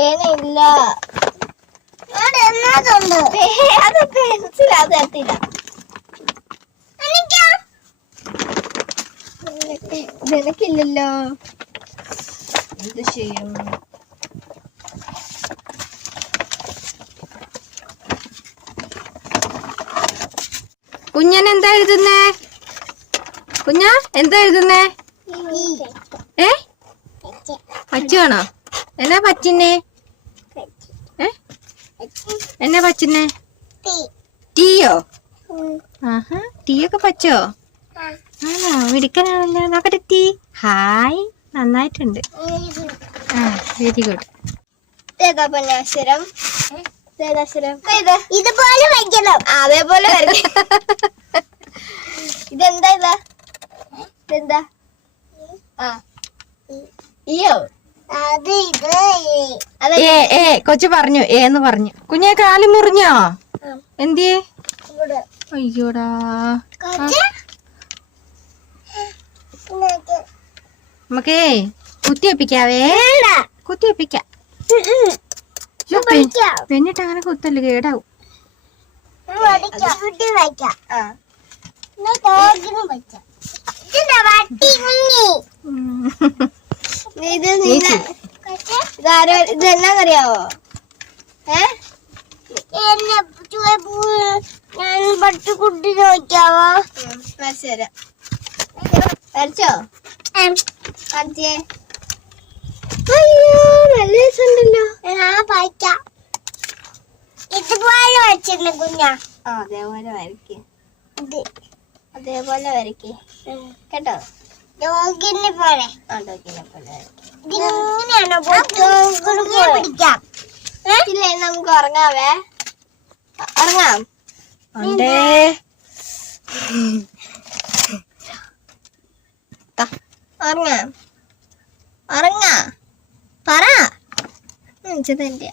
പേനയില്ല. അത് പെൻസിൽ അത് എത്തില്ല. നിനക്കില്ലല്ലോ. എന്ത് ചെയ്യും? കുഞ്ഞനെന്താ എഴുതുന്നേ? കുഞ്ഞാ എന്താ എഴുതുന്നേ? പച്ചുവാണോ? എന്നാ പച്ചിന്നെ? എന്നാ പച്ചിന്നെ? ടീയോ? ആഹാ, ടീയൊക്കെ പച്ചോ? ആണോ? മിടുക്കനാണല്ലോ. നോക്കട്ടെ ടീ. ഹായ്, നന്നായിട്ടുണ്ട്. Very good. ഏതാ പൊന്നക്ഷരം? ഇതുപോലെ വയ്ക്കണം. അതേപോലെ വരയ്ക്കണം. ഇതെന്താ? ഇതെന്താ? ഇയോ? കൊച്ചു പറഞ്ഞു ഏന്ന് പറഞ്ഞു. കുഞ്ഞെ കാല് മുറിഞ്ഞോ? എന്തിയേ? അയ്യോടാ. നമുക്കേ കുത്തിവെപ്പിക്കാവേ. കുത്തിവെപ്പിക്കാം. പെണ്ണിട്ട് അങ്ങനെ കുത്തല്ലേ, കേടാവും. ഇതെന്നാന്നറിയാവോ? പട്ടിക്കുട്ടി നോക്കാവോ? വരച്ചുതരാം. വരച്ചോ? വരച്ചേ. അയ്യോ, നല്ല രസമുണ്ടല്ലോ. ഇതുപോലെ വരച്ചിട്ടുണ്ട് കുഞ്ഞ. അതേപോലെ വരയ്ക്ക്. അതേപോലെ വരയ്ക്ക് കേട്ടോ. ഡോഗിനെ പോലെ. ഡോഗിനെ പോലെ പിടിക്കാം. ഇല്ലേ, നമുക്ക് ഉറങ്ങാവേ. ഉറങ്ങാം. ഉറങ്ങാം. ഉറങ്ങാ പറ. തന്റെ